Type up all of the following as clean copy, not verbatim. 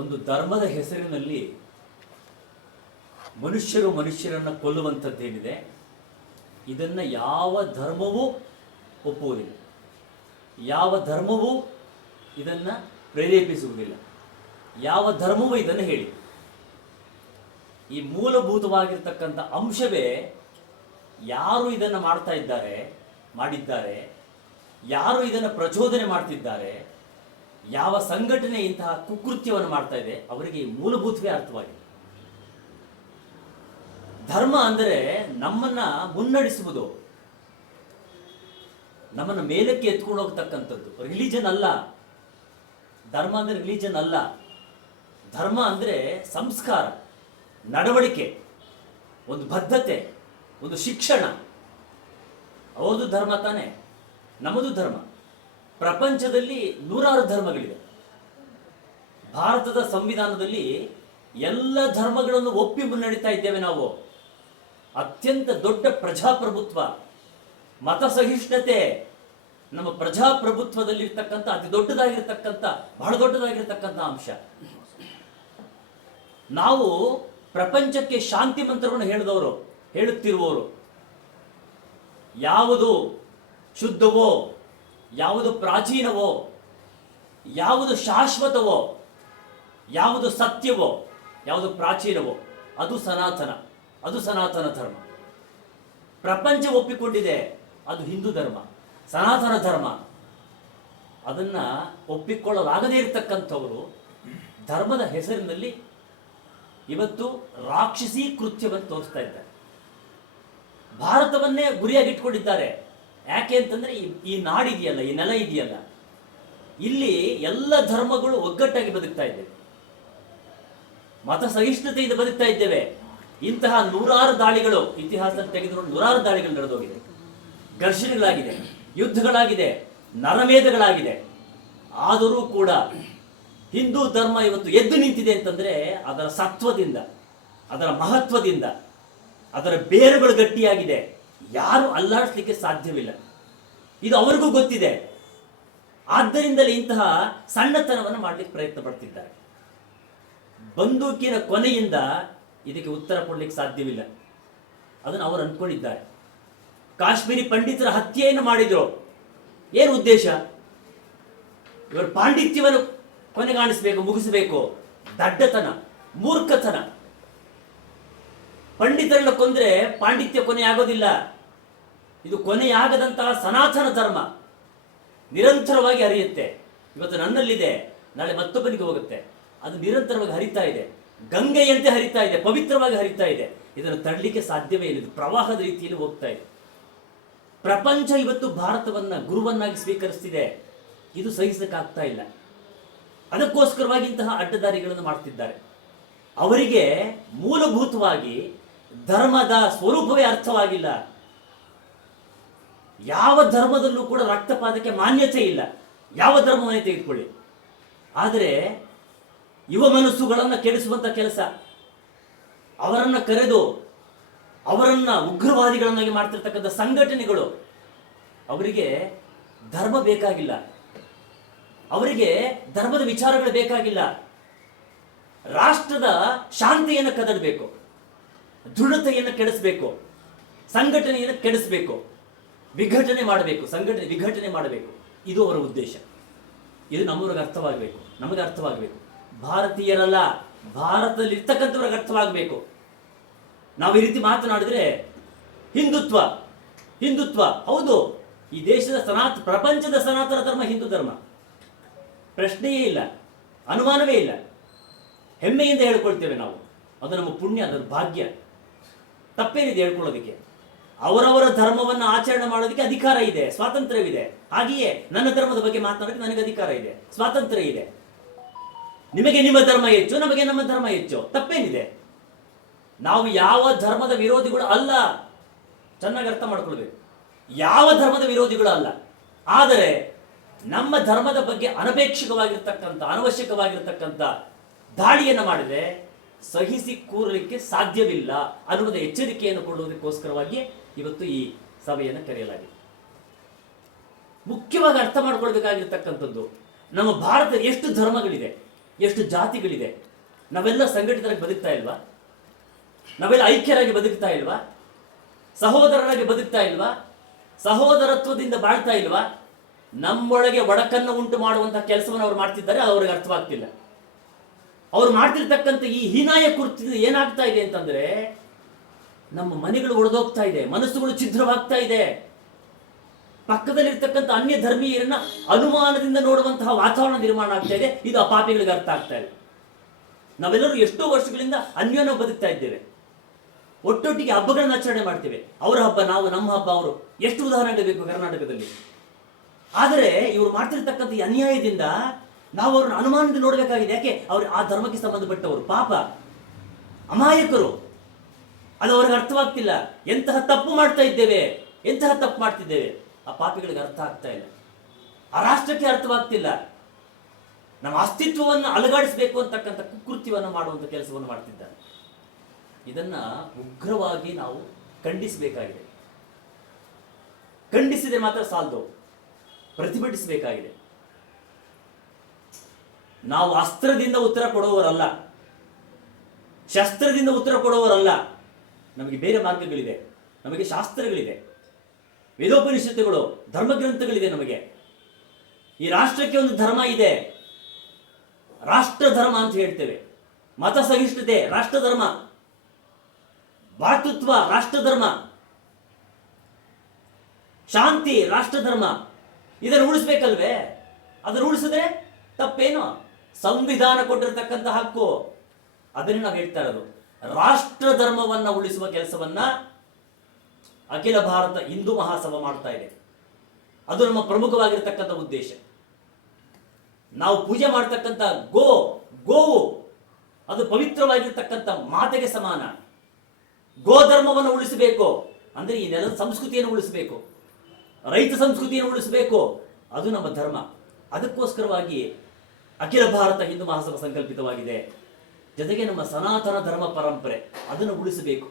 ಒಂದು ಧರ್ಮದ ಹೆಸರಿನಲ್ಲಿ ಮನುಷ್ಯರು ಮನುಷ್ಯರನ್ನು ಕೊಲ್ಲುವಂಥದ್ದೇನಿದೆ, ಇದನ್ನು ಯಾವ ಧರ್ಮವೂ ಒಪ್ಪುವುದಿಲ್ಲ, ಯಾವ ಧರ್ಮವೂ ಇದನ್ನು ಪ್ರೇರೇಪಿಸುವುದಿಲ್ಲ, ಯಾವ ಧರ್ಮವೂ ಇದನ್ನು ಹೇಳಿ. ಈ ಮೂಲಭೂತವಾಗಿರ್ತಕ್ಕಂಥ ಅಂಶವೇ ಯಾರು ಇದನ್ನು ಮಾಡಿದ್ದಾರೆ, ಯಾರು ಇದನ್ನು ಪ್ರಚೋದನೆ ಮಾಡ್ತಿದ್ದಾರೆ, ಯಾವ ಸಂಘಟನೆ ಇಂತಹ ಕುಕೃತ್ಯವನ್ನು ಮಾಡ್ತಾ ಇದೆ, ಅವರಿಗೆ ಮೂಲಭೂತವೇ ಅರ್ಥವಾಗಿದೆ. ಧರ್ಮ ಅಂದರೆ ನಮ್ಮನ್ನ ಮುನ್ನಡೆಸುವುದು, ನಮ್ಮನ್ನು ಮೇಲಕ್ಕೆ ಎತ್ಕೊಂಡು ಹೋಗ್ತಕ್ಕಂಥದ್ದು. ರಿಲಿಜನ್ ಅಲ್ಲ ಧರ್ಮ ಅಂದರೆ, ರಿಲಿಜನ್ ಅಲ್ಲ. ಧರ್ಮ ಅಂದರೆ ಸಂಸ್ಕಾರ, ನಡವಳಿಕೆ, ಒಂದು ಬದ್ಧತೆ, ಒಂದು ಶಿಕ್ಷಣ. ಅವ್ರದ್ದು ಧರ್ಮ ತಾನೆ, ನಮ್ಮದು ಧರ್ಮ. ಪ್ರಪಂಚದಲ್ಲಿ ನೂರಾರು ಧರ್ಮಗಳಿವೆ. ಭಾರತದ ಸಂವಿಧಾನದಲ್ಲಿ ಎಲ್ಲ ಧರ್ಮಗಳನ್ನು ಒಪ್ಪಿ ಮುನ್ನಡೀತಾ ಇದ್ದೇವೆ ನಾವು. ಅತ್ಯಂತ ದೊಡ್ಡ ಪ್ರಜಾಪ್ರಭುತ್ವ, ಮತ ಸಹಿಷ್ಣುತೆ ನಮ್ಮ ಪ್ರಜಾಪ್ರಭುತ್ವದಲ್ಲಿರ್ತಕ್ಕಂಥ ಅತಿ ದೊಡ್ಡದಾಗಿರ್ತಕ್ಕಂಥ, ಬಹಳ ದೊಡ್ಡದಾಗಿರ್ತಕ್ಕಂಥ ಅಂಶ. ನಾವು ಪ್ರಪಂಚಕ್ಕೆ ಶಾಂತಿ ಮಂತ್ರವನ್ನು ಹೇಳುತ್ತಿರುವವರು. ಯಾವುದು ಶುದ್ಧವೋ, ಯಾವುದು ಪ್ರಾಚೀನವೋ, ಯಾವುದು ಶಾಶ್ವತವೋ, ಯಾವುದು ಸತ್ಯವೋ, ಯಾವುದು ಪ್ರಾಚೀನವೋ ಅದು ಸನಾತನ ಧರ್ಮ. ಪ್ರಪಂಚ ಒಪ್ಪಿಕೊಂಡಿದೆ, ಅದು ಹಿಂದೂ ಧರ್ಮ, ಸನಾತನ ಧರ್ಮ. ಅದನ್ನ ಒಪ್ಪಿಕೊಳ್ಳಲಾಗದೇ ಇರತಕ್ಕಂಥವರು ಧರ್ಮದ ಹೆಸರಿನಲ್ಲಿ ಇವತ್ತು ರಾಕ್ಷಸಿ ಕೃತ್ಯವನ್ನು ತೋರಿಸ್ತಾ ಇದ್ದಾರೆ. ಭಾರತವನ್ನೇ ಗುರಿಯಾಗಿಟ್ಕೊಂಡಿದ್ದಾರೆ. ಯಾಕೆ ಅಂತಂದ್ರೆ ಈ ನಾಡಿದೆಯಲ್ಲ, ಈ ನೆಲ ಇದೆಯಲ್ಲ, ಇಲ್ಲಿ ಎಲ್ಲ ಧರ್ಮಗಳು ಒಗ್ಗಟ್ಟಾಗಿ ಬದುಕ್ತಾ ಇದ್ದೇವೆ, ಮತ ಸಹಿಷ್ಣುತೆಯಿಂದ ಬದುಕ್ತಾ ಇದ್ದೇವೆ. ಇಂತಹ ನೂರಾರು ದಾಳಿಗಳು ಇತಿಹಾಸದಲ್ಲಿ ತೆಗೆದುಕೊಂಡು ನೂರಾರು ದಾಳಿಗಳು ನಡೆದೋಗಿದೆ, ಘರ್ಷಣೆಗಳಾಗಿದೆ, ಯುದ್ಧಗಳಾಗಿದೆ, ನರಮೇಧಗಳಾಗಿದೆ. ಆದರೂ ಕೂಡ ಹಿಂದೂ ಧರ್ಮ ಇವತ್ತು ಎದ್ದು ನಿಂತಿದೆ ಅಂತಂದ್ರೆ ಅದರ ಸತ್ವದಿಂದ, ಅದರ ಮಹತ್ವದಿಂದ, ಅದರ ಬೇರುಗಳು ಗಟ್ಟಿಯಾಗಿದೆ. ಯಾರು ಅಲ್ಲಾಡಿಸ್ಲಿಕ್ಕೆ ಸಾಧ್ಯವಿಲ್ಲ, ಇದು ಅವರಿಗೂ ಗೊತ್ತಿದೆ. ಆದ್ದರಿಂದಲೇ ಇಂತಹ ಸಣ್ಣತನವನ್ನು ಮಾಡಲಿಕ್ಕೆ ಪ್ರಯತ್ನ ಪಡ್ತಿದ್ದಾರೆ. ಬಂದೂಕಿನ ಕೊನೆಯಿಂದ ಇದಕ್ಕೆ ಉತ್ತರ ಕೊಡ್ಲಿಕ್ಕೆ ಸಾಧ್ಯವಿಲ್ಲ, ಅದನ್ನು ಅವರು ಅಂದ್ಕೊಂಡಿದ್ದಾರೆ. ಕಾಶ್ಮೀರಿ ಪಂಡಿತರ ಹತ್ಯೆಯನ್ನು ಮಾಡಿದ್ರು, ಏನು ಉದ್ದೇಶ? ಇವರು ಪಾಂಡಿತ್ಯವನ್ನು ಕೊನೆಗಾಣಿಸಬೇಕು, ಮುಗಿಸಬೇಕು. ದಡ್ಡತನ, ಮೂರ್ಖತನ. ಪಂಡಿತರನ್ನು ಕೊಂದ್ರೆ ಪಾಂಡಿತ್ಯ ಕೊನೆ ಆಗೋದಿಲ್ಲ. ಇದು ಕೊನೆಯಾಗದಂತಹ ಸನಾತನ ಧರ್ಮ ನಿರಂತರವಾಗಿ ಹರಿಯುತ್ತೆ. ಇವತ್ತು ನನ್ನಲ್ಲಿದೆ, ನಾಳೆ ಮತ್ತೊಬ್ಬನಿಗೆ ಹೋಗುತ್ತೆ. ಅದು ನಿರಂತರವಾಗಿ ಹರಿತಾ ಇದೆ, ಗಂಗೆಯಂತೆ ಹರಿತಾ ಇದೆ, ಪವಿತ್ರವಾಗಿ ಹರಿತಾ ಇದೆ. ಇದನ್ನು ತಡಲಿಕ್ಕೆ ಸಾಧ್ಯವೇ ಇಲ್ಲ. ಇದು ಪ್ರವಾಹದ ರೀತಿಯಲ್ಲಿ ಹೋಗ್ತಾ ಇದೆ. ಪ್ರಪಂಚ ಇವತ್ತು ಭಾರತವನ್ನ ಗುರುವನ್ನಾಗಿ ಸ್ವೀಕರಿಸ್ತಿದೆ. ಇದು ಸಹಿಸಕ್ಕಾಗ್ತಾ ಇಲ್ಲ. ಅದಕ್ಕೋಸ್ಕರವಾಗಿ ಇಂತಹ ಅಡ್ಡದಾರಿಗಳನ್ನು ಮಾಡ್ತಿದ್ದಾರೆ. ಅವರಿಗೆ ಮೂಲಭೂತವಾಗಿ ಧರ್ಮದ ಸ್ವರೂಪವೇ ಅರ್ಥವಾಗಿಲ್ಲ. ಯಾವ ಧರ್ಮದಲ್ಲೂ ಕೂಡ ರಕ್ತಪಾತಕ್ಕೆ ಮಾನ್ಯತೆ ಇಲ್ಲ, ಯಾವ ಧರ್ಮವನ್ನೇ ತೆಗೆದುಕೊಳ್ಳಿ. ಆದರೆ ಯುವ ಮನಸ್ಸುಗಳನ್ನು ಕೆಡಿಸುವಂತ ಕೆಲಸ, ಅವರನ್ನ ಕರೆದು ಅವರನ್ನ ಉಗ್ರವಾದಿಗಳನ್ನಾಗಿ ಮಾಡ್ತಿರ್ತಕ್ಕಂಥ ಸಂಘಟನೆಗಳು. ಅವರಿಗೆ ಧರ್ಮ ಬೇಕಾಗಿಲ್ಲ, ಅವರಿಗೆ ಧರ್ಮದ ವಿಚಾರಗಳು ಬೇಕಾಗಿಲ್ಲ. ರಾಷ್ಟ್ರದ ಶಾಂತಿಯನ್ನು ಕದಡಬೇಕು, ದೃಢತೆಯನ್ನು ಕೆಡಿಸಬೇಕು, ಸಂಘಟನೆಯನ್ನು ಕೆಡಿಸಬೇಕು, ವಿಘಟನೆ ಮಾಡಬೇಕು, ವಿಘಟನೆ ಮಾಡಬೇಕು. ಇದು ಅವರ ಉದ್ದೇಶ. ಇದು ನಮ್ಮವ್ರಿಗೆ ಅರ್ಥವಾಗಬೇಕು, ನಮಗೆ ಅರ್ಥವಾಗಬೇಕು. ಭಾರತೀಯರಲ್ಲ, ಭಾರತದಲ್ಲಿ ಇರ್ತಕ್ಕಂಥವ್ರಿಗೆ ಅರ್ಥವಾಗಬೇಕು. ನಾವು ಈ ರೀತಿ ಮಾತನಾಡಿದ್ರೆ ಹಿಂದುತ್ವ ಹೌದು, ಈ ದೇಶದ ಪ್ರಪಂಚದ ಸನಾತನ ಧರ್ಮ ಹಿಂದೂ ಧರ್ಮ, ಪ್ರಶ್ನೆಯೇ ಇಲ್ಲ, ಅನುಮಾನವೇ ಇಲ್ಲ. ಹೆಮ್ಮೆಯಿಂದ ಹೇಳ್ಕೊಳ್ತೇವೆ ನಾವು. ಅದು ನಮ್ಮ ಪುಣ್ಯ, ಅದರ ಭಾಗ್ಯ. ತಪ್ಪೇನಿದೆ ಹೇಳ್ಕೊಳ್ಳೋದಕ್ಕೆ? ಅವರವರ ಧರ್ಮವನ್ನು ಆಚರಣೆ ಮಾಡೋದಕ್ಕೆ ಅಧಿಕಾರ ಇದೆ, ಸ್ವಾತಂತ್ರ್ಯವಿದೆ. ಹಾಗೆಯೇ ನನ್ನ ಧರ್ಮದ ಬಗ್ಗೆ ಮಾತನಾಡೋಕ್ಕೆ ನನಗೆ ಅಧಿಕಾರ ಇದೆ, ಸ್ವಾತಂತ್ರ್ಯ ಇದೆ. ನಿಮಗೆ ನಿಮ್ಮ ಧರ್ಮ ಹೆಚ್ಚು, ನಮಗೆ ನಮ್ಮ ಧರ್ಮ ಹೆಚ್ಚು. ತಪ್ಪೇನಿದೆ? ನಾವು ಯಾವ ಧರ್ಮದ ವಿರೋಧಿಗಳು ಅಲ್ಲ, ಚೆನ್ನಾಗಿ ಅರ್ಥ ಮಾಡ್ಕೊಳ್ಬೇಕು. ಯಾವ ಧರ್ಮದ ವಿರೋಧಿಗಳು ಅಲ್ಲ. ಆದರೆ ನಮ್ಮ ಧರ್ಮದ ಬಗ್ಗೆ ಅನವಶ್ಯಕವಾಗಿರ್ತಕ್ಕಂಥ ದಾಳಿಯನ್ನು ಮಾಡಿದರೆ ಸಹಿಸಿ ಕೂರಲಿಕ್ಕೆ ಸಾಧ್ಯವಿಲ್ಲ ಅನ್ನುವುದ ಎಚ್ಚರಿಕೆಯನ್ನು ಕೊಡುವುದಕ್ಕೋಸ್ಕರವಾಗಿ ಇವತ್ತು ಈ ಸಭೆಯನ್ನು ಕರೆಯಲಾಗಿದೆ. ಮುಖ್ಯವಾಗಿ ಅರ್ಥ ಮಾಡ್ಕೊಳ್ಬೇಕಾಗಿರ್ತಕ್ಕಂಥದ್ದು, ನಮ್ಮ ಭಾರತ ಎಷ್ಟು ಧರ್ಮಗಳಿದೆ, ಎಷ್ಟು ಜಾತಿಗಳಿದೆ. ನಾವೆಲ್ಲ ಸಂಘಟಿತರಾಗಿ ಬದುಕ್ತಾ ಇಲ್ವಾ? ನಾವೆಲ್ಲ ಐಕ್ಯರಾಗಿ ಬದುಕ್ತಾ ಇಲ್ವಾ? ಸಹೋದರರಾಗಿ ಬದುಕ್ತಾ ಇಲ್ವಾ? ಸಹೋದರತ್ವದಿಂದ ಬಾಳ್ತಾ ಇಲ್ವಾ? ನಮ್ಮೊಳಗೆ ಒಡಕನ್ನು ಉಂಟು ಮಾಡುವಂತಹ ಕೆಲಸವನ್ನು ಅವ್ರು ಮಾಡ್ತಿದ್ದಾರೆ, ಅದು ಅವ್ರಿಗೆ ಅರ್ಥವಾಗ್ತಿಲ್ಲ. ಅವ್ರು ಮಾಡ್ತಿರ್ತಕ್ಕಂಥ ಈ ಹೀನಾಯ ಕೃತ್ಯ ಏನಾಗ್ತಾ ಇದೆ ಅಂತಂದ್ರೆ, ನಮ್ಮ ಮನೆಗಳು ಒಡೆದೋಗ್ತಾ ಇದೆ, ಮನಸ್ಸುಗಳು ಛಿದ್ರವಾಗ್ತಾ ಇದೆ. ಪಕ್ಕದಲ್ಲಿರ್ತಕ್ಕಂಥ ಅನ್ಯ ಧರ್ಮೀಯರನ್ನ ಅನುಮಾನದಿಂದ ನೋಡುವಂತಹ ವಾತಾವರಣ ನಿರ್ಮಾಣ ಆಗ್ತಾ ಇದೆ. ಇದು ಆ ಪಾಪಿಗಳಿಗೆ ಅರ್ಥ ಆಗ್ತಾ ಇದೆ. ನಾವೆಲ್ಲರೂ ಎಷ್ಟೋ ವರ್ಷಗಳಿಂದ ಅನ್ಯೋನ್ಯ ಬದುಕ್ತಾ ಇದ್ದೇವೆ, ಒಟ್ಟೊಟ್ಟಿಗೆ ಹಬ್ಬಗಳನ್ನ ಆಚರಣೆ ಮಾಡ್ತೇವೆ. ಅವರ ಹಬ್ಬ ನಾವು, ನಮ್ಮ ಹಬ್ಬ ಅವರು. ಎಷ್ಟು ಉದಾಹರಣೆ ಬೇಕು ಕರ್ನಾಟಕದಲ್ಲಿ. ಆದರೆ ಇವರು ಮಾಡ್ತಿರ್ತಕ್ಕಂಥ ಈ ಅನ್ಯಾಯದಿಂದ ನಾವು ಅವ್ರನ್ನ ಅನುಮಾನದಿಂದ ನೋಡಬೇಕಾಗಿದೆ. ಯಾಕೆ? ಅವರು ಆ ಧರ್ಮಕ್ಕೆ ಸಂಬಂಧಪಟ್ಟವರು, ಪಾಪ ಅಮಾಯಕರು. ಅದು ಅವ್ರಿಗೆ ಅರ್ಥವಾಗ್ತಿಲ್ಲ. ಎಂತಹ ತಪ್ಪು ಮಾಡ್ತಾ ಇದ್ದೇವೆ, ಎಂತಹ ತಪ್ಪು ಮಾಡ್ತಿದ್ದೇವೆ, ಆ ಪಾಪಿಗಳಿಗೆ ಅರ್ಥ ಆಗ್ತಾ ಇಲ್ಲ. ಆ ರಾಷ್ಟ್ರಕ್ಕೆ ಅರ್ಥವಾಗ್ತಿಲ್ಲ. ನಮ್ಮ ಅಸ್ತಿತ್ವವನ್ನು ಅಲುಗಾಡಿಸಬೇಕು ಅಂತಕ್ಕಂಥ ಕುಕೃತ್ಯವನ್ನು ಮಾಡುವಂಥ ಕೆಲಸವನ್ನು ಮಾಡ್ತಿದ್ದಾರೆ. ಇದನ್ನ ಉಗ್ರವಾಗಿ ನಾವು ಖಂಡಿಸಬೇಕಾಗಿದೆ. ಖಂಡಿಸಿದೆ ಮಾತ್ರ ಸಾಲದು, ಪ್ರತಿಭಟಿಸಬೇಕಾಗಿದೆ. ನಾವು ಅಸ್ತ್ರದಿಂದ ಉತ್ತರ ಕೊಡುವವರಲ್ಲ, ಶಸ್ತ್ರದಿಂದ ಉತ್ತರ ಕೊಡುವವರಲ್ಲ. ನಮಗೆ ಬೇರೆ ಮಾರ್ಗಗಳಿದೆ, ನಮಗೆ ಶಾಸ್ತ್ರಗಳಿದೆ, ವೇದೋಪನಿಷತ್ತುಗಳು, ಧರ್ಮಗ್ರಂಥಗಳಿದೆ. ನಮಗೆ ಈ ರಾಷ್ಟ್ರಕ್ಕೆ ಒಂದು ಧರ್ಮ ಇದೆ, ರಾಷ್ಟ್ರ ಧರ್ಮ ಅಂತ ಹೇಳ್ತೇವೆ. ಮತ ಸಹಿಷ್ಣುತೆ ರಾಷ್ಟ್ರ ಧರ್ಮ, ಭಾತೃತ್ವ ರಾಷ್ಟ್ರ ಧರ್ಮ, ಶಾಂತಿ ರಾಷ್ಟ್ರ ಧರ್ಮ. ಇದನ್ನು ಉಳಿಸ್ಬೇಕಲ್ವೇ? ಅದನ್ನು ಉಳಿಸಿದ್ರೆ ತಪ್ಪೇನು? ಸಂವಿಧಾನ ಕೊಟ್ಟಿರತಕ್ಕಂಥ ಹಕ್ಕು, ಅದನ್ನು ನಾವು ಹೇಳ್ತಾ ಇರೋದು. ರಾಷ್ಟ್ರ ಧರ್ಮವನ್ನ ಉಳಿಸುವ ಕೆಲಸವನ್ನ ಅಖಿಲ ಭಾರತ ಹಿಂದೂ ಮಹಾಸಭಾ ಮಾಡ್ತಾ ಇದೆ. ಅದು ನಮ್ಮ ಪ್ರಮುಖವಾಗಿರ್ತಕ್ಕಂಥ ಉದ್ದೇಶ. ನಾವು ಪೂಜೆ ಮಾಡ್ತಕ್ಕಂಥ ಗೋವು ಅದು ಪವಿತ್ರವಾಗಿರ್ತಕ್ಕಂಥ ಮಾತೆಗೆ ಸಮಾನ. ಗೋಧರ್ಮವನ್ನು ಉಳಿಸಬೇಕು ಅಂದ್ರೆ ಈ ನೆಲದ ಸಂಸ್ಕೃತಿಯನ್ನು ಉಳಿಸಬೇಕು, ರೈತ ಸಂಸ್ಕೃತಿಯನ್ನು ಉಳಿಸಬೇಕು. ಅದು ನಮ್ಮ ಧರ್ಮ. ಅದಕ್ಕೋಸ್ಕರವಾಗಿ ಅಖಿಲ ಭಾರತ ಹಿಂದೂ ಮಹಾಸಭಾ ಸಂಕಲ್ಪಿತವಾಗಿದೆ. ಜೊತೆಗೆ ನಮ್ಮ ಸನಾತನ ಧರ್ಮ ಪರಂಪರೆ ಅದನ್ನು ಉಳಿಸಬೇಕು.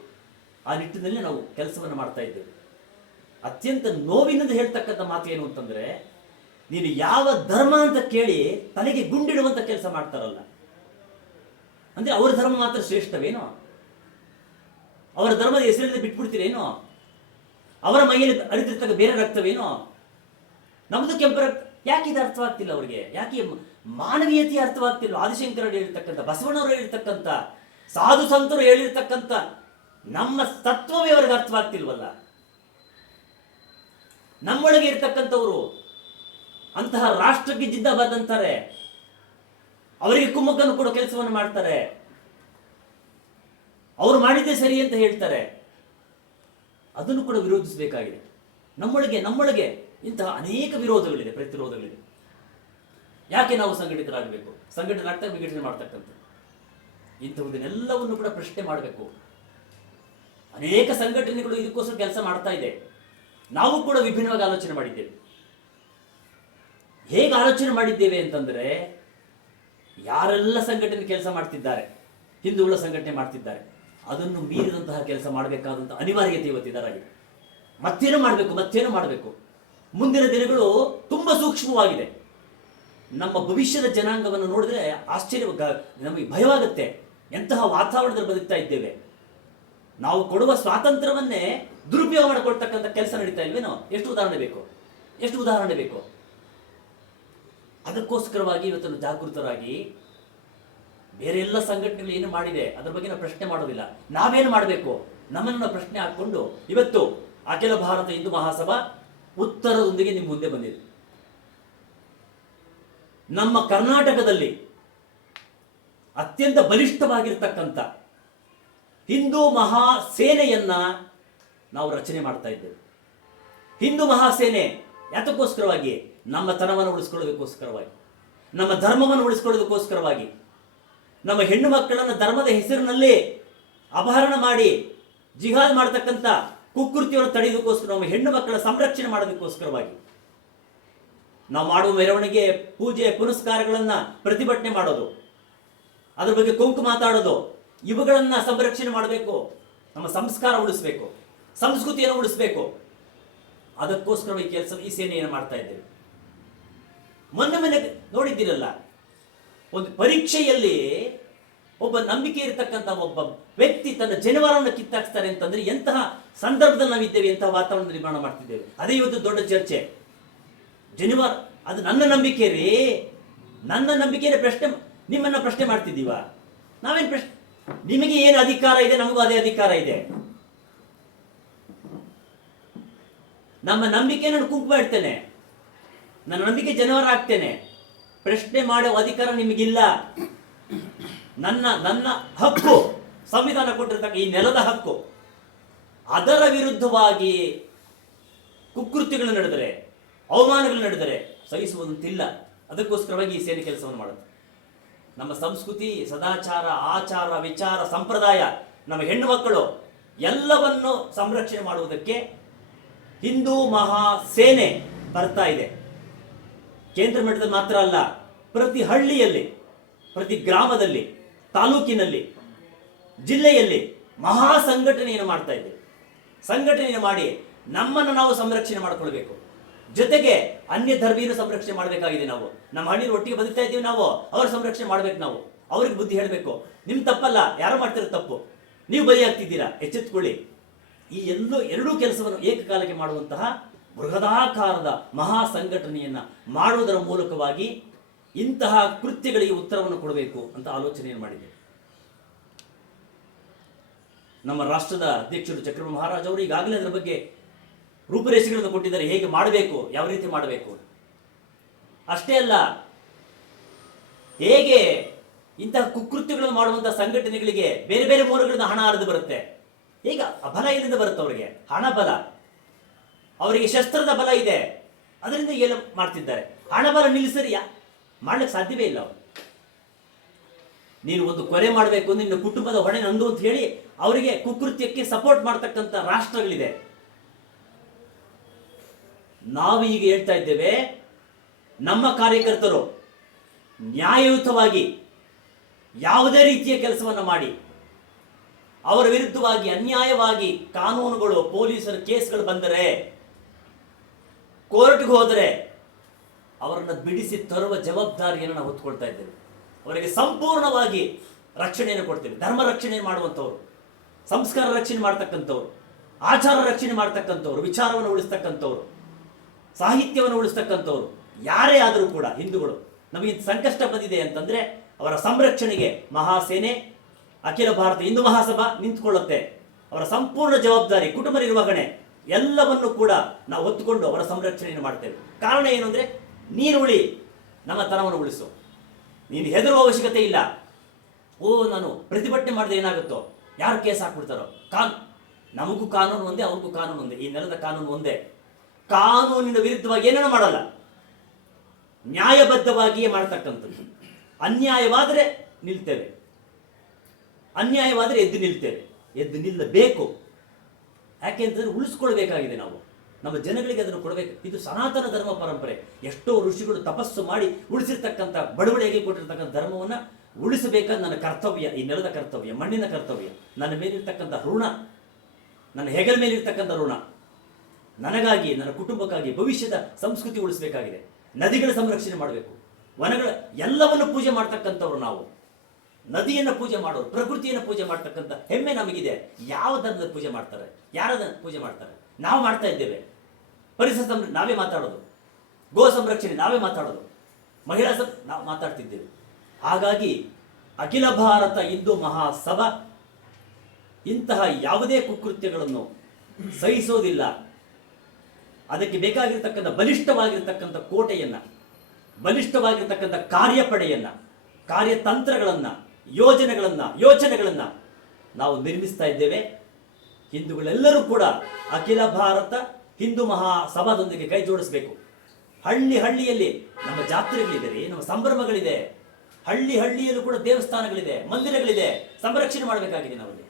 ಆ ನಿಟ್ಟಿನಲ್ಲಿ ನಾವು ಕೆಲಸವನ್ನು ಮಾಡ್ತಾ ಇದ್ದೇವೆ. ಅತ್ಯಂತ ನೋವಿನಿಂದ ಹೇಳ್ತಕ್ಕಂಥ ಮಾತು ಏನು ಅಂತಂದ್ರೆ, ನೀನು ಯಾವ ಧರ್ಮ ಅಂತ ಕೇಳಿ ತಲೆಗೆ ಗುಂಡಿಡುವಂತ ಕೆಲಸ ಮಾಡ್ತಾರಲ್ಲ, ಅಂದ್ರೆ ಅವರ ಧರ್ಮ ಮಾತ್ರ ಶ್ರೇಷ್ಠವೇನೋ? ಅವರ ಧರ್ಮದ ಹೆಸರಲ್ಲಿ ಬಿಟ್ಬಿಡ್ತೀರೇನೋ? ಅವರ ಮೈಯಲ್ಲಿ ಹರಿತಿರ್ತಕ್ಕ ಬೇರೆ ರಕ್ತವೇನೋ? ನಮ್ದು ಕೆಂಪು ರಕ್ತ. ಯಾಕೆ ಇದು ಅರ್ಥವಾಗ್ತಿಲ್ಲ ಅವರಿಗೆ? ಯಾಕೆ ಮಾನವೀಯತೆ ಅರ್ಥವಾಗ್ತಿಲ್ಲ? ಆದಿಶಂಕರರು ಹೇಳಿರ್ತಕ್ಕಂಥ, ಬಸವಣ್ಣವರು ಹೇಳಿರ್ತಕ್ಕಂಥ, ಸಾಧು ಸಂತರು ಹೇಳಿರ್ತಕ್ಕಂಥ ನಮ್ಮ ತತ್ವವೇ ಅವರಿಗೆ ಅರ್ಥವಾಗ್ತಿಲ್ವಲ್ಲ. ನಮ್ಮೊಳಗೆ ಇರ್ತಕ್ಕಂಥವ್ರು ಅಂತಹ ರಾಷ್ಟ್ರಕ್ಕೆ ಜಿಂದಾಬಾದ್ ಅಂತಾರೆ, ಅವರಿಗೆ ಕುಮ್ಮಕ್ಕನ್ನು ಕೊಡೋ ಕೆಲಸವನ್ನು ಮಾಡ್ತಾರೆ, ಅವರು ಮಾಡಿದ್ದೇ ಸರಿ ಅಂತ ಹೇಳ್ತಾರೆ. ಅದನ್ನು ಕೂಡ ವಿರೋಧಿಸಬೇಕಾಗಿದೆ. ನಮ್ಮೊಳಗೆ ಇಂತಹ ಅನೇಕ ವಿರೋಧಗಳಿದೆ, ಪ್ರತಿರೋಧಗಳಿದೆ. ಯಾಕೆ ನಾವು ಸಂಘಟಿತರಾಗಬೇಕು? ಸಂಘಟನೆ ವಿಘಟನೆ ಮಾಡ್ತಕ್ಕಂಥ ಇಂಥವುದನ್ನೆಲ್ಲವನ್ನು ಕೂಡ ಪ್ರಶ್ನೆ ಮಾಡಬೇಕು. ಅನೇಕ ಸಂಘಟನೆಗಳು ಇದಕ್ಕೋಸ್ಕರ ಕೆಲಸ ಮಾಡ್ತಾ ಇದೆ. ನಾವು ಕೂಡ ವಿಭಿನ್ನವಾಗಿ ಆಲೋಚನೆ ಮಾಡಿದ್ದೇವೆ. ಹೇಗೆ ಆಲೋಚನೆ ಮಾಡಿದ್ದೇವೆ ಅಂತಂದ್ರೆ, ಯಾರೆಲ್ಲ ಸಂಘಟನೆ ಕೆಲಸ ಮಾಡ್ತಿದ್ದಾರೆ, ಹಿಂದೂಗಳ ಸಂಘಟನೆ ಮಾಡ್ತಿದ್ದಾರೆ, ಅದನ್ನು ಮೀರಿದಂತಹ ಕೆಲಸ ಮಾಡಬೇಕಾದಂತಹ ಅನಿವಾರ್ಯತೆ ಇವತ್ತಿದರಾಗಿದೆ. ಮತ್ತೇನು ಮಾಡಬೇಕು? ಮುಂದಿನ ದಿನಗಳು ತುಂಬಾ ಸೂಕ್ಷ್ಮವಾಗಿದೆ. ನಮ್ಮ ಭವಿಷ್ಯದ ಜನಾಂಗವನ್ನು ನೋಡಿದ್ರೆ ನಮಗೆ ಭಯವಾಗುತ್ತೆ. ಎಂತಹ ವಾತಾವರಣದಲ್ಲಿ ಬದುಕ್ತಾ ಇದ್ದೇವೆ. ನಾವು ಕೊಡುವ ಸ್ವಾತಂತ್ರ್ಯವನ್ನೇ ದುರುಪಯೋಗ ಮಾಡಿಕೊಳ್ತಕ್ಕಂಥ ಕೆಲಸ ನಡೀತಾ ಇಲ್ವೇನೋ? ಎಷ್ಟು ಉದಾಹರಣೆ ಬೇಕು? ಅದಕ್ಕೋಸ್ಕರವಾಗಿ ಇವತ್ತನ್ನು ಜಾಗೃತರಾಗಿ, ಬೇರೆ ಎಲ್ಲ ಸಂಘಟನೆಗಳು ಏನು ಮಾಡಿದೆ ಅದರ ಬಗ್ಗೆ ನಾವು ಪ್ರಶ್ನೆ ಮಾಡೋದಿಲ್ಲ. ನಾವೇನು ಮಾಡಬೇಕು ನಮ್ಮನ್ನು ಪ್ರಶ್ನೆ ಹಾಕೊಂಡು ಇವತ್ತು ಅಖಿಲ ಭಾರತ ಹಿಂದೂ ಮಹಾಸಭಾ ಉತ್ತರದೊಂದಿಗೆ ನಿಮ್ಮ ಮುಂದೆ ಬಂದಿದೆ. ನಮ್ಮ ಕರ್ನಾಟಕದಲ್ಲಿ ಅತ್ಯಂತ ಬಲಿಷ್ಠವಾಗಿರ್ತಕ್ಕಂಥ ಹಿಂದೂ ಮಹಾಸೇನೆಯನ್ನ ನಾವು ರಚನೆ ಮಾಡ್ತಾ ಇದ್ದೇವೆ. ಹಿಂದೂ ಮಹಾಸೇನೆ ಯಾತಕ್ಕೋಸ್ಕರವಾಗಿ? ನಮ್ಮ ತನವನ್ನು ಉಳಿಸ್ಕೊಳ್ಳೋದಕ್ಕೋಸ್ಕರವಾಗಿ, ನಮ್ಮ ಧರ್ಮವನ್ನು ಉಳಿಸ್ಕೊಳ್ಳೋದಕ್ಕೋಸ್ಕರವಾಗಿ, ನಮ್ಮ ಹೆಣ್ಣು ಮಕ್ಕಳನ್ನು ಧರ್ಮದ ಹೆಸರಿನಲ್ಲಿ ಅಪಹರಣ ಮಾಡಿ ಜಿಹಾದ್ ಮಾಡತಕ್ಕಂಥ ಕುಕೃತ್ಯವನ್ನು ತಡೆಯೋದಕ್ಕೋಸ್ಕರ, ನಮ್ಮ ಹೆಣ್ಣು ಮಕ್ಕಳ ಸಂರಕ್ಷಣೆ ಮಾಡೋದಕ್ಕೋಸ್ಕರವಾಗಿ ನಾವು ಮಾಡುವ ಮೆರವಣಿಗೆ, ಪೂಜೆ ಪುನಸ್ಕಾರಗಳನ್ನ ಪ್ರತಿಭಟನೆ ಮಾಡೋದು, ಅದ್ರ ಬಗ್ಗೆ ಕೊಂಕು ಮಾತಾಡೋದು, ಇವುಗಳನ್ನ ಸಂರಕ್ಷಣೆ ಮಾಡಬೇಕು. ನಮ್ಮ ಸಂಸ್ಕಾರ ಉಳಿಸಬೇಕು, ಸಂಸ್ಕೃತಿಯನ್ನು ಉಳಿಸಬೇಕು. ಅದಕ್ಕೋಸ್ಕರ ಈ ಸೇನೆಯನ್ನು ಮಾಡ್ತಾ ಇದ್ದೇವೆ. ಮೊನ್ನೆ ನೋಡಿದ್ದೀರಲ್ಲ, ಒಂದು ಪರೀಕ್ಷೆಯಲ್ಲಿ ಒಬ್ಬ ನಂಬಿಕೆ ಇರತಕ್ಕಂಥ ಒಬ್ಬ ವ್ಯಕ್ತಿ ತನ್ನ ಜನಿವಾರವನ್ನು ಕಿತ್ತಾಕ್ಸ್ತಾರೆ ಅಂತಂದ್ರೆ ಎಂತಹ ಸಂದರ್ಭದಲ್ಲಿ ನಾವಿದ್ದೇವೆ, ಎಂತಹ ವಾತಾವರಣ ನಿರ್ಮಾಣ ಮಾಡ್ತಿದ್ದೇವೆ. ಅದೇ ಇವತ್ತು ದೊಡ್ಡ ಚರ್ಚೆ. ಜನಿವಾರ ಅದು ನನ್ನ ನಂಬಿಕೆ ರೀ, ನನ್ನ ನಂಬಿಕೆಯ ಪ್ರಶ್ನೆ, ನಿಮ್ಮನ್ನ ಪ್ರಶ್ನೆ ಮಾಡ್ತಿದ್ದೀವ ನಾವೇನು ಪ್ರಶ್ನೆ? ನಿಮಗೆ ಏನು ಅಧಿಕಾರ ಇದೆ, ನಮಗೂ ಅದೇ ಅಧಿಕಾರ ಇದೆ. ನಮ್ಮ ನಂಬಿಕೆ ನಾನು ಕುಂಕುಮ ಇಡ್ತೇನೆ, ನನ್ನ ನಂಬಿಕೆ ಜನಿವಾರ ಆಗ್ತೇನೆ, ಪ್ರಶ್ನೆ ಮಾಡೋ ಅಧಿಕಾರ ನಿಮಗಿಲ್ಲ. ನನ್ನ ಹಕ್ಕು, ಸಂವಿಧಾನ ಕೊಟ್ಟಿರ್ತಕ್ಕ ಈ ನೆಲದ ಹಕ್ಕು, ಅದರ ವಿರುದ್ಧವಾಗಿ ಕುಕೃತ್ಯಗಳು ನಡೆದರೆ, ಅವಮಾನಗಳು ನಡೆದರೆ ಸಹಿಸುವುದಂತಿಲ್ಲ. ಅದಕ್ಕೋಸ್ಕರವಾಗಿ ಈ ಸೇನೆ ಕೆಲಸವನ್ನು ಮಾಡುತ್ತೆ. ನಮ್ಮ ಸಂಸ್ಕೃತಿ, ಸದಾಚಾರ, ಆಚಾರ, ವಿಚಾರ, ಸಂಪ್ರದಾಯ, ನಮ್ಮ ಹೆಣ್ಣು ಮಕ್ಕಳು ಎಲ್ಲವನ್ನು ಸಂರಕ್ಷಣೆ ಮಾಡುವುದಕ್ಕೆ ಹಿಂದೂ ಮಹಾಸೇನೆ ಬರ್ತಾ ಇದೆ. ಕೇಂದ್ರ ಮಟ್ಟದಲ್ಲಿ ಮಾತ್ರ ಅಲ್ಲ, ಪ್ರತಿ ಹಳ್ಳಿಯಲ್ಲಿ, ಪ್ರತಿ ಗ್ರಾಮದಲ್ಲಿ, ತಾಲೂಕಿನಲ್ಲಿ, ಜಿಲ್ಲೆಯಲ್ಲಿ ಮಹಾ ಸಂಘಟನೆಯನ್ನು ಮಾಡ್ತಾ ಇದ್ದೇವೆ. ಸಂಘಟನೆಯನ್ನು ಮಾಡಿ ನಮ್ಮನ್ನು ನಾವು ಸಂರಕ್ಷಣೆ ಮಾಡಿಕೊಳ್ಬೇಕು. ಜೊತೆಗೆ ಅನ್ಯ ಧರ್ಮೀಯರು ಸಂರಕ್ಷಣೆ ಮಾಡಬೇಕಾಗಿದೆ. ನಾವು ನಮ್ಮ ಹಳ್ಳಿಯಲ್ಲಿ ಒಟ್ಟಿಗೆ ಬದುಕ್ತಾ ಇದ್ದೀವಿ, ನಾವು ಅವರ ಸಂರಕ್ಷಣೆ ಮಾಡ್ಬೇಕು. ನಾವು ಅವ್ರಿಗೆ ಬುದ್ಧಿ ಹೇಳಬೇಕು, ನಿಮ್ ತಪ್ಪಲ್ಲ, ಯಾರು ಮಾಡ್ತಿರೋ ತಪ್ಪು, ನೀವು ಬಲಿಯಾಗ್ತಿದ್ದೀರಾ, ಎಚ್ಚೆತ್ತುಕೊಳ್ಳಿ. ಈ ಎರಡೂ ಕೆಲಸವನ್ನು ಏಕಕಾಲಕ್ಕೆ ಮಾಡುವಂತಹ ಬೃಹದಾಕಾರದ ಮಹಾ ಸಂಘಟನೆಯನ್ನ ಮಾಡುವುದರ ಮೂಲಕವಾಗಿ ಇಂತಹ ಕೃತ್ಯಗಳಿಗೆ ಉತ್ತರವನ್ನು ಕೊಡಬೇಕು ಅಂತ ಆಲೋಚನೆಯನ್ನು ಮಾಡಿದೆ. ನಮ್ಮ ರಾಷ್ಟ್ರದ ಅಧ್ಯಕ್ಷರು ಚಕ್ರವರ್ತಿ ಮಹಾರಾಜ್ ಅವರು ಈಗಾಗಲೇ ಅದರ ಬಗ್ಗೆ ರೂಪರೇಷೆಗಳನ್ನು ಕೊಟ್ಟಿದ್ದಾರೆ, ಹೇಗೆ ಮಾಡಬೇಕು, ಯಾವ ರೀತಿ ಮಾಡಬೇಕು. ಅಷ್ಟೇ ಅಲ್ಲ, ಹೇಗೆ ಇಂತಹ ಕುಕೃತ್ಯಗಳನ್ನು ಮಾಡುವಂತಹ ಸಂಘಟನೆಗಳಿಗೆ ಬೇರೆ ಬೇರೆ ಮೂಲಗಳಿಂದ ಹಣ ಹರಿದು ಬರುತ್ತೆ. ಈಗ ಬಲ ಎಲ್ಲಿಂದ ಬರುತ್ತೆ? ಅವರಿಗೆ ಹಣ ಬಲ, ಅವರಿಗೆ ಶಸ್ತ್ರದ ಬಲ ಇದೆ, ಅದರಿಂದ ಏನು ಮಾಡ್ತಿದ್ದಾರೆ. ಹಣ ಬಲ ನಿಲ್ಲಿಸರಿಯಾ? ಮಾಡ್ಲಿಕ್ಕೆ ಸಾಧ್ಯವೇ ಇಲ್ಲ. ಅವರು ನೀನು ಒಂದು ಕೊಲೆ ಮಾಡಬೇಕು, ನಿನ್ನ ಕುಟುಂಬದ ಹೊಣೆ ನಂದು ಅಂತ ಹೇಳಿ ಅವರಿಗೆ ಕುಕೃತ್ಯಕ್ಕೆ ಸಪೋರ್ಟ್ ಮಾಡ್ತಕ್ಕಂಥ ರಾಷ್ಟ್ರಗಳಿದೆ. ನಾವು ಈಗ ಹೇಳ್ತಾ ಇದ್ದೇವೆ, ನಮ್ಮ ಕಾರ್ಯಕರ್ತರು ನ್ಯಾಯಯುತವಾಗಿ ಯಾವುದೇ ರೀತಿಯ ಕೆಲಸವನ್ನು ಮಾಡಿ ಅವರ ವಿರುದ್ಧವಾಗಿ ಅನ್ಯಾಯವಾಗಿ ಕಾನೂನುಗಳು, ಪೊಲೀಸರ ಕೇಸ್ಗಳು ಬಂದರೆ, ಕೋರ್ಟ್ಗೆ ಹೋದರೆ ಅವರನ್ನು ಬಿಡಿಸಿ ತರುವ ಜವಾಬ್ದಾರಿಯನ್ನು ನಾವು ಹೊತ್ಕೊಳ್ತಾ ಇದ್ದೇವೆ. ಅವರಿಗೆ ಸಂಪೂರ್ಣವಾಗಿ ರಕ್ಷಣೆಯನ್ನು ಕೊಡ್ತೇವೆ. ಧರ್ಮ ರಕ್ಷಣೆ ಮಾಡುವಂಥವ್ರು, ಸಂಸ್ಕಾರ ರಕ್ಷಣೆ ಮಾಡ್ತಕ್ಕಂಥವ್ರು, ಆಚಾರ ರಕ್ಷಣೆ ಮಾಡ್ತಕ್ಕಂಥವ್ರು, ವಿಚಾರವನ್ನು ಉಳಿಸ್ತಕ್ಕಂಥವ್ರು, ಸಾಹಿತ್ಯವನ್ನು ಉಳಿಸ್ತಕ್ಕಂಥವ್ರು ಯಾರೇ ಆದರೂ ಕೂಡ ಹಿಂದೂಗಳು, ನಮಗೆ ಸಂಕಷ್ಟ ಬಂದಿದೆ ಅಂತಂದ್ರೆ ಅವರ ಸಂರಕ್ಷಣೆಗೆ ಮಹಾಸೇನೆ, ಅಖಿಲ ಭಾರತ ಹಿಂದೂ ಮಹಾಸಭಾ ನಿಂತುಕೊಳ್ಳುತ್ತೆ. ಅವರ ಸಂಪೂರ್ಣ ಜವಾಬ್ದಾರಿ, ಕುಟುಂಬ ನಿರ್ವಹಣೆ ಎಲ್ಲವನ್ನು ಕೂಡ ನಾವು ಹೊತ್ತುಕೊಂಡು ಅವರ ಸಂರಕ್ಷಣೆಯನ್ನು ಮಾಡ್ತೇವೆ. ಕಾರಣ ಏನು ಅಂದ್ರೆ, ನೀನು ಉಳಿ, ನಮ್ಮ ತನವನ್ನು ಉಳಿಸು, ನೀನು ಹೆದರುವ ಅವಶ್ಯಕತೆ ಇಲ್ಲ. ಓ, ನಾನು ಪ್ರತಿಭಟನೆ ಮಾಡಿದ್ರೆ ಏನಾಗುತ್ತೋ, ಯಾರು ಕೇಸ್ ಹಾಕ್ಬಿಡ್ತಾರೋ, ನಮಗೂ ಕಾನೂನು ಒಂದೇ, ಅವ್ರಿಗೂ ಕಾನೂನು ಒಂದೇ, ಈ ನೆಲದ ಕಾನೂನು ಒಂದೇ. ಕಾನೂನಿನ ವಿರುದ್ಧವಾಗಿ ಏನೇನೋ ಮಾಡಲ್ಲ, ನ್ಯಾಯಬದ್ಧವಾಗಿಯೇ ಮಾಡ್ತಕ್ಕಂಥದ್ದು. ಅನ್ಯಾಯವಾದರೆ ನಿಲ್ತೇವೆ, ಅನ್ಯಾಯವಾದರೆ ಎದ್ದು ನಿಲ್ತೇವೆ, ಎದ್ದು ನಿಲ್ಲಬೇಕು. ಯಾಕೆಂತಂದ್ರೆ ಉಳಿಸ್ಕೊಳ್ಬೇಕಾಗಿದೆ. ನಾವು ನಮ್ಮ ಜನಗಳಿಗೆ ಅದನ್ನು ಕೊಡಬೇಕು. ಇದು ಸನಾತನ ಧರ್ಮ ಪರಂಪರೆ. ಎಷ್ಟೋ ಋಷಿಗಳು ತಪಸ್ಸು ಮಾಡಿ ಉಳಿಸಿರ್ತಕ್ಕಂಥ, ಬಡವಳಿಗೆ ಕೊಟ್ಟಿರ್ತಕ್ಕಂಥ ಧರ್ಮವನ್ನು ಉಳಿಸಬೇಕಾದ ನನ್ನ ಕರ್ತವ್ಯ, ಈ ನೆಲದ ಕರ್ತವ್ಯ, ಮಣ್ಣಿನ ಕರ್ತವ್ಯ, ನನ್ನ ಮೇಲಿರ್ತಕ್ಕಂಥ ಋಣ, ನನ್ನ ಹೆಗಲ ಮೇಲಿರ್ತಕ್ಕಂಥ ಋಣ. ನನಗಾಗಿ, ನನ್ನ ಕುಟುಂಬಕ್ಕಾಗಿ ಭವಿಷ್ಯದ ಸಂಸ್ಕೃತಿ ಉಳಿಸಬೇಕಾಗಿದೆ. ನದಿಗಳ ಸಂರಕ್ಷಣೆ ಮಾಡಬೇಕು, ವನಗಳ ಎಲ್ಲವನ್ನು ಪೂಜೆ ಮಾಡ್ತಕ್ಕಂಥವ್ರು ನಾವು. ನದಿಯನ್ನು ಪೂಜೆ ಮಾಡೋರು, ಪ್ರಕೃತಿಯನ್ನು ಪೂಜೆ ಮಾಡ್ತಕ್ಕಂಥ ಹೆಮ್ಮೆ ನಮಗಿದೆ. ಯಾವ ಧರ್ಮದ ಪೂಜೆ ಮಾಡ್ತಾರೆ, ಯಾರದ ಪೂಜೆ ಮಾಡ್ತಾರೆ? ನಾವು ಮಾಡ್ತಾ ಇದ್ದೇವೆ. ಪರಿಸರ ನಾವೇ ಮಾತಾಡೋದು, ಗೋ ಸಂರಕ್ಷಣೆ ನಾವೇ ಮಾತಾಡೋದು, ಮಹಿಳಾ ನಾವು ಮಾತಾಡ್ತಿದ್ದೇವೆ. ಹಾಗಾಗಿ ಅಖಿಲ ಭಾರತ ಹಿಂದೂ ಮಹಾಸಭಾ ಇಂತಹ ಯಾವುದೇ ಕುಕೃತ್ಯಗಳನ್ನು ಸಹಿಸೋದಿಲ್ಲ. ಅದಕ್ಕೆ ಬೇಕಾಗಿರ್ತಕ್ಕಂಥ ಬಲಿಷ್ಠವಾಗಿರ್ತಕ್ಕಂಥ ಕೋಟೆಯನ್ನ, ಬಲಿಷ್ಠವಾಗಿರ್ತಕ್ಕಂಥ ಕಾರ್ಯಪಡೆಯನ್ನ, ಕಾರ್ಯತಂತ್ರಗಳನ್ನ, ಯೋಚನೆಗಳನ್ನ ನಾವು ನಿರ್ಮಿಸ್ತಾ ಇದ್ದೇವೆ. ಹಿಂದೂಗಳೆಲ್ಲರೂ ಕೂಡ ಅಖಿಲ ಭಾರತ ಹಿಂದೂ ಮಹಾಸಭಾದೊಂದಿಗೆ ಕೈ ಜೋಡಿಸಬೇಕು. ಹಳ್ಳಿಯಲ್ಲಿ ನಮ್ಮ ಜಾತ್ರೆಗಳಿದೆ, ನಮ್ಮ ಸಂಭ್ರಮಗಳಿದೆ. ಹಳ್ಳಿಯಲ್ಲೂ ಕೂಡ ದೇವಸ್ಥಾನಗಳಿದೆ, ಮಂದಿರಗಳಿದೆ. ಸಂರಕ್ಷಣೆ ಮಾಡಬೇಕಾಗಿದೆ ನಾವಲ್ಲಿ.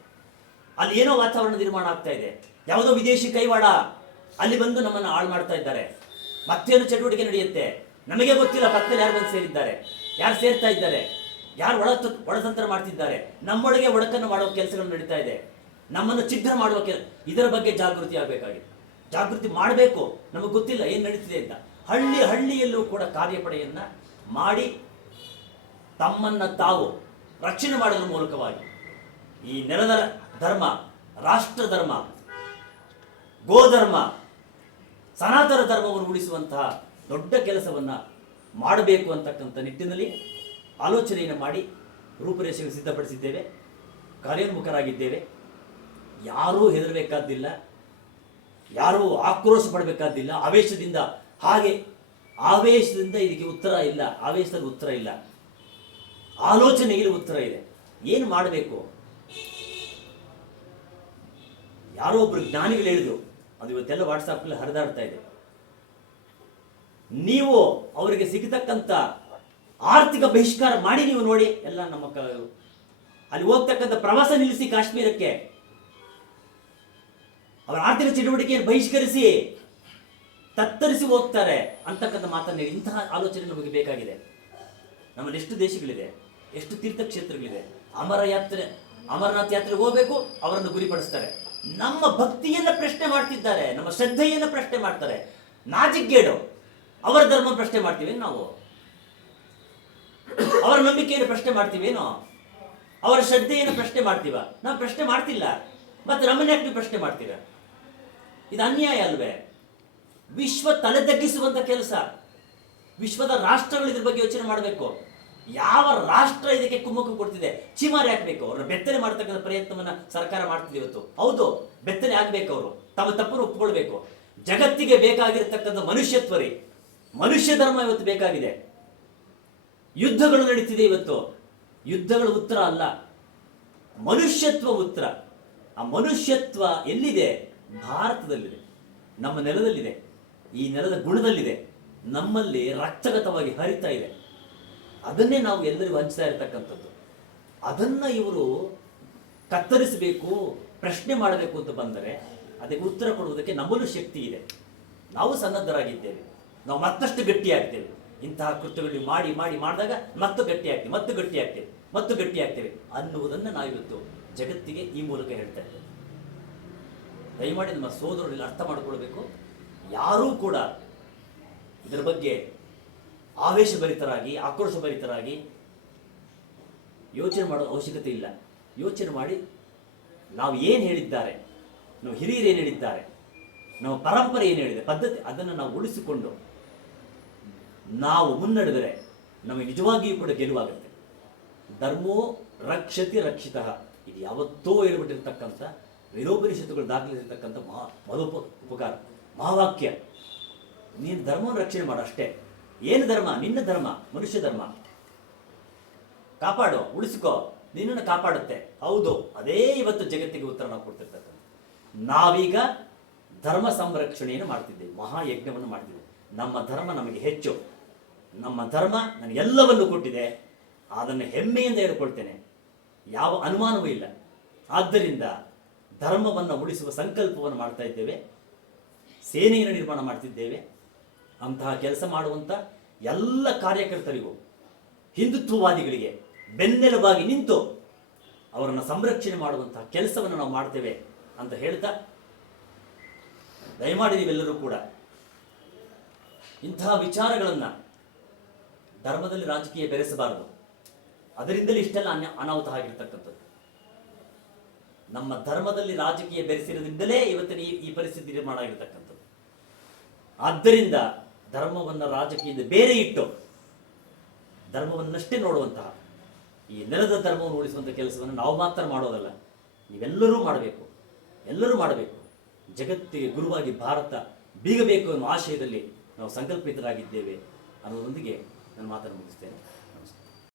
ಅಲ್ಲಿ ಏನೋ ವಾತಾವರಣ ನಿರ್ಮಾಣ ಆಗ್ತಾ ಇದೆ. ಯಾವುದೋ ವಿದೇಶಿ ಕೈವಾಡ ಅಲ್ಲಿ ಬಂದು ನಮ್ಮನ್ನು ಹಾಳು ಮಾಡ್ತಾ ಇದ್ದಾರೆ. ಮತ್ತೇನು ಚಟುವಟಿಕೆ ನಡೆಯುತ್ತೆ ನಮಗೆ ಗೊತ್ತಿಲ್ಲ. ಪಕ್ಕದಲ್ಲಿ ಯಾರು ಬಂದು ಸೇರಿದ್ದಾರೆ, ಯಾರು ಸೇರ್ತಾ ಇದ್ದಾರೆ, ಯಾರು ಒಳತಂತ್ರ ಮಾಡ್ತಿದ್ದಾರೆ, ನಮ್ಮೊಳಗೆ ಒಡಕನ್ನು ಮಾಡುವ ಕೆಲಸಗಳು ನಡೀತಾ ಇದೆ, ನಮ್ಮನ್ನು ಛಿದ್ರ ಮಾಡುವ ಇದರ ಬಗ್ಗೆ ಜಾಗೃತಿ ಆಗಬೇಕಾಗಿದೆ. ಜಾಗೃತಿ ಮಾಡಬೇಕು. ನಮಗೆ ಗೊತ್ತಿಲ್ಲ ಏನು ನಡೀತಿದೆ ಅಂತ. ಹಳ್ಳಿಯಲ್ಲೂ ಕೂಡ ಕಾರ್ಯಪಡೆಯನ್ನ ಮಾಡಿ ತಮ್ಮನ್ನ ತಾವು ರಕ್ಷಣೆ ಮಾಡುವ ಮೂಲಕವಾಗಿ ಈ ನೆಲದ ಧರ್ಮ, ರಾಷ್ಟ್ರ ಧರ್ಮ, ಗೋಧರ್ಮ, ಸನಾತನ ಧರ್ಮವನ್ನು ಉಳಿಸುವಂತಹ ದೊಡ್ಡ ಕೆಲಸವನ್ನು ಮಾಡಬೇಕು ಅಂತಕ್ಕಂಥ ನಿಟ್ಟಿನಲ್ಲಿ ಆಲೋಚನೆಯನ್ನು ಮಾಡಿ ರೂಪುರೇಷೆಗೆ ಸಿದ್ಧಪಡಿಸಿದ್ದೇವೆ. ಕಾರ್ಯೋನ್ಮುಖರಾಗಿದ್ದೇವೆ. ಯಾರೂ ಹೆದರಬೇಕಾದ್ದಿಲ್ಲ, ಯಾರೂ ಆಕ್ರೋಶ ಪಡಬೇಕಾದ್ದಿಲ್ಲ. ಆವೇಶದಿಂದ ಇದಕ್ಕೆ ಉತ್ತರ ಇಲ್ಲ, ಆವೇಶದಲ್ಲಿ ಉತ್ತರ ಇಲ್ಲ, ಆಲೋಚನೆಗೆ ಉತ್ತರ ಇದೆ. ಏನು ಮಾಡಬೇಕು? ಯಾರೋ ಒಬ್ರು ಜ್ಞಾನಿಗಳು ಹೇಳಿದ್ರು, ಅದು ಇವತ್ತೆಲ್ಲ ವಾಟ್ಸಾಪ್ನಲ್ಲಿ ಹರಿದಾಡ್ತಾ ಇದೆ. ನೀವು ಅವರಿಗೆ ಸಿಗತಕ್ಕಂಥ ಆರ್ಥಿಕ ಬಹಿಷ್ಕಾರ ಮಾಡಿ ನೀವು ನೋಡಿ. ಎಲ್ಲ ನಮ್ಮ ಅಲ್ಲಿ ಹೋಗ್ತಕ್ಕಂಥ ಪ್ರವಾಸ ನಿಲ್ಲಿಸಿ, ಕಾಶ್ಮೀರಕ್ಕೆ ಅವರ ಆರ್ಥಿಕ ಚಟುವಟಿಕೆಯನ್ನು ಬಹಿಷ್ಕರಿಸಿ ತತ್ತರಿಸಿ ಹೋಗ್ತಾರೆ ಅಂತಕ್ಕಂಥ ಮಾತನ್ನು ಹೇಳಿ. ಇಂತಹ ಆಲೋಚನೆ ನಮಗೆ ಬೇಕಾಗಿದೆ. ನಮ್ಮಲ್ಲಿ ಎಷ್ಟು ದೇಶಗಳಿದೆ, ಎಷ್ಟು ತೀರ್ಥಕ್ಷೇತ್ರಗಳಿದೆ. ಅಮರನಾಥ್ ಯಾತ್ರೆಗೆ ಹೋಗಬೇಕು, ಅವರನ್ನು ಗುರಿಪಡಿಸ್ತಾರೆ. ನಮ್ಮ ಭಕ್ತಿಯನ್ನ ಪ್ರಶ್ನೆ ಮಾಡ್ತಿದ್ದಾರೆ, ನಮ್ಮ ಶ್ರದ್ಧೆಯನ್ನು ಪ್ರಶ್ನೆ ಮಾಡ್ತಾರೆ. ನಾಚಿಗೇಡು. ಅವರ ಧರ್ಮ ಪ್ರಶ್ನೆ ಮಾಡ್ತೀವಿ ನಾವು, ಅವರ ನಂಬಿಕೆಯನ್ನು ಪ್ರಶ್ನೆ ಮಾಡ್ತೀವೇನೋ, ಅವರ ಶ್ರದ್ಧೆಯನ್ನು ಪ್ರಶ್ನೆ ಮಾಡ್ತೀವ? ನಾವು ಪ್ರಶ್ನೆ ಮಾಡ್ತಿಲ್ಲ. ಮತ್ತೆ ನಮ್ಮನ್ನ ಯಾಕೆ ನೀವು ಪ್ರಶ್ನೆ ಮಾಡ್ತೀರಾ? ಇದು ಅನ್ಯಾಯ ಅಲ್ವೇ? ವಿಶ್ವ ತಲೆ ತಗ್ಗಿಸುವಂತ ಕೆಲಸ. ವಿಶ್ವದ ರಾಷ್ಟ್ರಗಳು ಇದ್ರ ಬಗ್ಗೆ ಯೋಚನೆ ಮಾಡಬೇಕು. ಯಾವ ರಾಷ್ಟ್ರ ಇದಕ್ಕೆ ಕುಮ್ಮಕ್ಕು ಕೊಡ್ತಿದೆ? ಚಿಮಾರಿ ಹಾಕ್ಬೇಕು. ಅವ್ರನ್ನ ಬೆತ್ತನೆ ಮಾಡ್ತಕ್ಕಂಥ ಪ್ರಯತ್ನವನ್ನ ಸರ್ಕಾರ ಮಾಡ್ತಿದೆ ಇವತ್ತು. ಹೌದು, ಬೆತ್ತನೆ ಆಗ್ಬೇಕು. ಅವರು ತಮ್ಮ ತಪ್ಪನ್ನು ಒಪ್ಕೊಳ್ಬೇಕು. ಜಗತ್ತಿಗೆ ಬೇಕಾಗಿರತಕ್ಕಂಥ ಮನುಷ್ಯತ್ವರಿ, ಮನುಷ್ಯ ಧರ್ಮ ಇವತ್ತು ಬೇಕಾಗಿದೆ. ಯುದ್ಧಗಳು ನಡೀತಿದೆ ಇವತ್ತು. ಯುದ್ಧಗಳ ಉತ್ತರ ಅಲ್ಲ, ಮನುಷ್ಯತ್ವ ಉತ್ತರ. ಆ ಮನುಷ್ಯತ್ವ ಎಲ್ಲಿದೆ? ಭಾರತದಲ್ಲಿದೆ, ನಮ್ಮ ನೆಲದಲ್ಲಿದೆ, ಈ ನೆಲದ ಗುಣದಲ್ಲಿದೆ, ನಮ್ಮಲ್ಲಿ ರಕ್ತಗತವಾಗಿ ಹರಿತಾ ಇದೆ. ಅದನ್ನೇ ನಾವು ಎಲ್ಲರಿಗೂ ಹಂಚ್ತಾ ಇರತಕ್ಕಂಥದ್ದು. ಅದನ್ನ ಇವರು ಕತ್ತರಿಸಬೇಕು, ಪ್ರಶ್ನೆ ಮಾಡಬೇಕು ಅಂತ ಬಂದರೆ ಅದಕ್ಕೆ ಉತ್ತರ ಕೊಡುವುದಕ್ಕೆ ನಮ್ಮಲ್ಲೂ ಶಕ್ತಿ ಇದೆ. ನಾವು ಸನ್ನದ್ಧರಾಗಿದ್ದೇವೆ. ನಾವು ಮತ್ತಷ್ಟು ಗಟ್ಟಿಯಾಗ್ತೇವೆ. ಇಂತಹ ಕೃತ್ಯಗಳು ಮಾಡಿದಾಗ ಮತ್ತು ಗಟ್ಟಿಯಾಗ್ತೇವೆ ಅನ್ನುವುದನ್ನು ನಾವಿವತ್ತು ಜಗತ್ತಿಗೆ ಈ ಮೂಲಕ ಹೇಳ್ತಾ ಇದ್ದೇವೆ. ದಯಮಾಡಿ ನಮ್ಮ ಸೋದರರಲ್ಲಿ ಅರ್ಥ ಮಾಡಿಕೊಳ್ಬೇಕು. ಯಾರೂ ಕೂಡ ಇದರ ಬಗ್ಗೆ ಆವೇಶಭರಿತರಾಗಿ, ಆಕ್ರೋಶಭರಿತರಾಗಿ ಯೋಚನೆ ಮಾಡೋ ಅವಶ್ಯಕತೆ ಇಲ್ಲ. ಯೋಚನೆ ಮಾಡಿ, ನಾವು ಏನು ಹೇಳಿದ್ದಾರೆ, ನಾವು ಹಿರಿಯರು ಏನು ಹೇಳಿದ್ದಾರೆ, ನಮ್ಮ ಪರಂಪರೆ ಏನು ಹೇಳಿದೆ, ಪದ್ಧತಿ, ಅದನ್ನು ನಾವು ಉಳಿಸಿಕೊಂಡು ನಾವು ಮುನ್ನಡೆದರೆ ನಮಗೆ ನಿಜವಾಗಿಯೂ ಕೂಡ ಗೆಲುವಾಗುತ್ತೆ. ಧರ್ಮೋ ರಕ್ಷತಿ ರಕ್ಷಿತಃ, ಇದು ಯಾವತ್ತೋ ಹೇಳ್ಬಿಟ್ಟಿರ್ತಕ್ಕಂಥ ವೇದೋಪನಿಷತ್ತುಗಳು ದಾಖಲಿಸಿರ್ತಕ್ಕಂಥ ಉಪಕಾರ ಮಹಾವಾಕ್ಯ. ನೀನು ಧರ್ಮವನ್ನು ರಕ್ಷಣೆ ಮಾಡು ಅಷ್ಟೇ. ಏನು ಧರ್ಮ? ನಿನ್ನ ಧರ್ಮ, ಮನುಷ್ಯ ಧರ್ಮ. ಕಾಪಾಡು, ಉಳಿಸಿಕೋ, ನಿನ್ನನ್ನು ಕಾಪಾಡುತ್ತೆ. ಹೌದು, ಅದೇ ಇವತ್ತು ಜಗತ್ತಿಗೆ ಉತ್ತರ ನಾವು ಕೊಡ್ತಿರ್ತಕ್ಕಂಥ. ನಾವೀಗ ಧರ್ಮ ಸಂರಕ್ಷಣೆಯನ್ನು ಮಾಡ್ತಿದ್ದೇವೆ, ಮಹಾಯಜ್ಞವನ್ನು ಮಾಡ್ತಿದ್ದೇವೆ. ನಮ್ಮ ಧರ್ಮ ನಮಗೆ ಹೆಚ್ಚು. ನಮ್ಮ ಧರ್ಮ ನನಗೆಲ್ಲವನ್ನು ಕೊಟ್ಟಿದೆ. ಅದನ್ನು ಹೆಮ್ಮೆಯಿಂದ ಹೇಳ್ಕೊಳ್ತೇನೆ, ಯಾವ ಅನುಮಾನವೂ ಇಲ್ಲ. ಆದ್ದರಿಂದ ಧರ್ಮವನ್ನು ಉಳಿಸುವ ಸಂಕಲ್ಪವನ್ನು ಮಾಡ್ತಾ ಇದ್ದೇವೆ. ಸೇನೆಯನ್ನು ನಿರ್ಮಾಣ ಮಾಡ್ತಿದ್ದೇವೆ. ಅಂತಹ ಕೆಲಸ ಮಾಡುವಂಥ ಎಲ್ಲ ಕಾರ್ಯಕರ್ತರಿಗೂ, ಹಿಂದುತ್ವವಾದಿಗಳಿಗೆ ಬೆನ್ನೆಲುಬಾಗಿ ನಿಂತು ಅವರನ್ನು ಸಂರಕ್ಷಣೆ ಮಾಡುವಂತಹ ಕೆಲಸವನ್ನು ನಾವು ಮಾಡ್ತೇವೆ ಅಂತ ಹೇಳ್ತಾ, ದಯಮಾಡಿ ನೀವೆಲ್ಲರೂ ಕೂಡ ಇಂತಹ ವಿಚಾರಗಳನ್ನು ಧರ್ಮದಲ್ಲಿ ರಾಜಕೀಯ ಬೆರೆಸಬಾರದು. ಅದರಿಂದಲೇ ಇಷ್ಟೆಲ್ಲ ಅನಾಹುತ ಆಗಿರ್ತಕ್ಕಂಥದ್ದು. ನಮ್ಮ ಧರ್ಮದಲ್ಲಿ ರಾಜಕೀಯ ಬೆರೆಸಿರೋದ್ರಿಂದಲೇ ಇವತ್ತಿನ ಈ ಪರಿಸ್ಥಿತಿ ನಿರ್ಮಾಣ ಆಗಿರ್ತಕ್ಕಂಥದ್ದು. ಆದ್ದರಿಂದ ಧರ್ಮವನ್ನು ರಾಜಕೀಯದ ಬೇರೆ ಇಟ್ಟು ಧರ್ಮವನ್ನಷ್ಟೇ ನೋಡುವಂತಹ, ಈ ನೆಲದ ಧರ್ಮವನ್ನು ಉಳಿಸುವಂಥ ಕೆಲಸವನ್ನು ನಾವು ಮಾತ್ರ ಮಾಡೋದಲ್ಲ, ನೀವೆಲ್ಲರೂ ಮಾಡಬೇಕು. ಎಲ್ಲರೂ ಮಾಡಬೇಕು. ಜಗತ್ತಿಗೆ ಗುರುವಾಗಿ ಭಾರತ ಬೀಗಬೇಕು ಅನ್ನೋ ಆಶಯದಲ್ಲಿ ನಾವು ಸಂಕಲ್ಪಿತರಾಗಿದ್ದೇವೆ ಅನ್ನೋದೊಂದಿಗೆ ನಾನು ಮಾತನ್ನು ಮುಗಿಸ್ತೇನೆ.